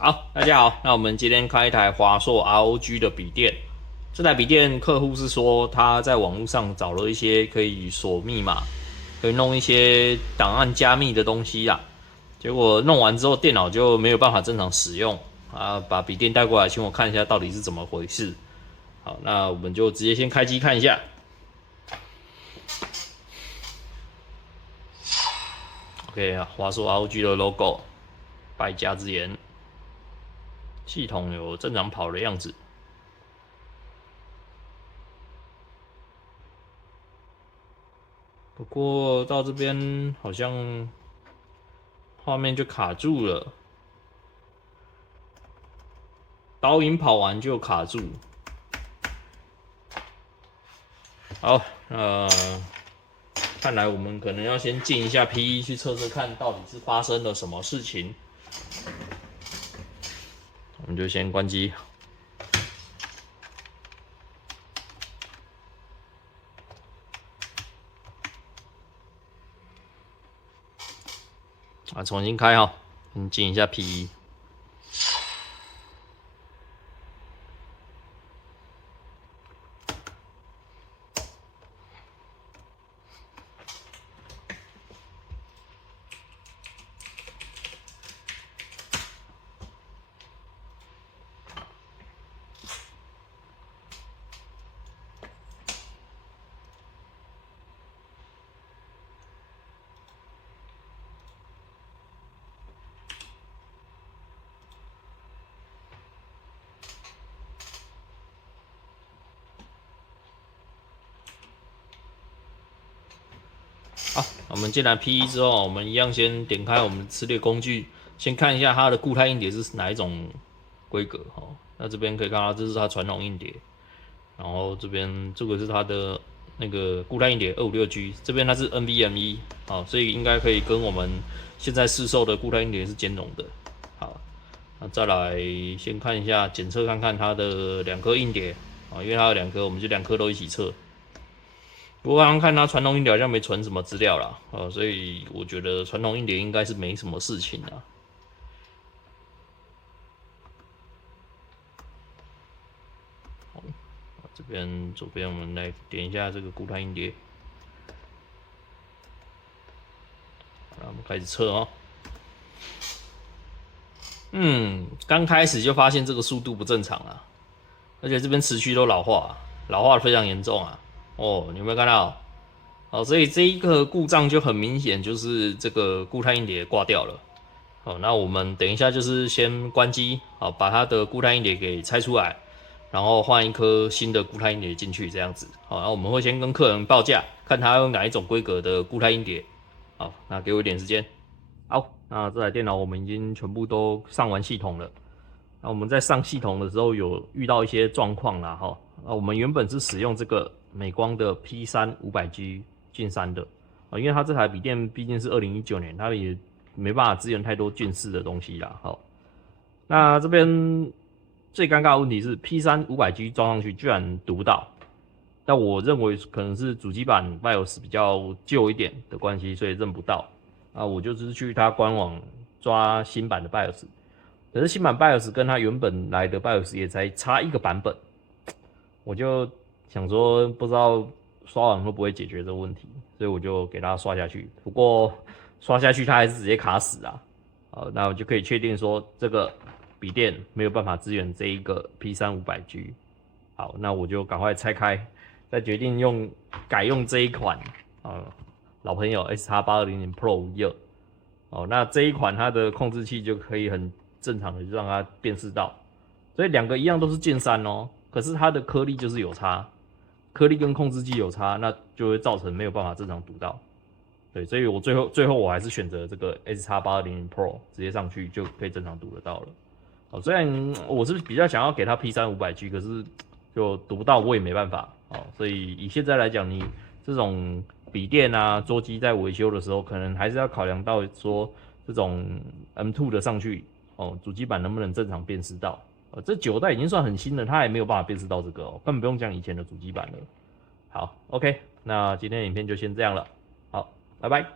好，大家好，那我们今天开一台华硕 ROG 的笔电。这台笔电客户是说他在网络上找了一些可以锁密码、可以弄一些档案加密的东西啊。结果弄完之后，电脑就没有办法正常使用啊。把笔电带过来，请我看一下到底是怎么回事。好，那我们就直接先开机看一下。OK 啊，华硕 ROG 的 logo， 败家之言。系统有正常跑的样子，不过到这边好像画面就卡住了，导引跑完就卡住。好，看来我们可能要先进一下 P1 去测测看到底是发生了什么事情。我们就先关机。重新开哈，先进一下 P1。好，我们进来 P1 之后，我们一样先点开我们的磁碟工具，先看一下它的固态硬碟是哪一种规格哈。那这边可以看到，这是它传统硬碟，然后这边这个是它的那个固态硬碟 256G， 这边它是 NVMe， 好，所以应该可以跟我们现在市售的固态硬碟是兼容的。好，那再来先看一下检测看看它的2颗硬碟啊，因为它有2颗，我们就2颗都一起测。不过刚刚看它传统硬碟好像没存什么资料啦，所以我觉得传统硬碟应该是没什么事情啦。好，这边左边我们来点一下这个固态硬碟，好，我们开始测哦。刚开始就发现这个速度不正常啊，而且这边磁区都老化，老化的非常严重啊。哦，你有没有看到？好，所以这一个故障就很明显，就是这个固态硬碟挂掉了。好，那我们等一下就是先关机，好，把它的固态硬碟给拆出来，然后换一颗新的固态硬碟进去，这样子。好，然后我们会先跟客人报价，看他用哪一种规格的固态硬碟。好，那给我一点时间。好，那这台电脑我们已经全部都上完系统了。那我们在上系统的时候有遇到一些状况啦，哈。那我们原本是使用这个美光的 P3 500G 近3的，因为它这台笔电毕竟是2019年，它也没办法支援太多近视的东西啦，好。那这边最尴尬的问题是 P3 500G 装上去居然读不到，但我认为可能是主机板 BIOS 比较旧一点的关系，所以认不到。啊，我就是去它官网抓新版的 BIOS。可是新版 BIOS 跟它原本来的 BIOS 也才差一个版本，我就想说不知道刷完会不会解决这个问题，所以我就给它刷下去。不过刷下去它还是直接卡死啊。好，那我就可以确定说这个笔电没有办法支援这一个 P3 500G。好，那我就赶快拆开，再决定改用这一款老朋友 SX820 Pro 52。哦，那这一款它的控制器就可以很正常的就让它辨识到，所以2个一样都是剑3哦，可是它的颗粒就是有差，颗粒跟控制器有差，那就会造成没有办法正常读到。对，所以我最后我还是选择这个 SX820 Pro 直接上去就可以正常读得到了。哦，虽然我是比较想要给它 P3 500G， 可是就读不到我也没办法。哦，所以以现在来讲，你这种笔电啊、桌机在维修的时候，可能还是要考量到说这种 M2 的上去，主机板能不能正常辨识到？这9代已经算很新了，它还没有办法辨识到这个哦，根本不用讲以前的主机板了。好 ，OK， 那今天的影片就先这样了，好，拜拜。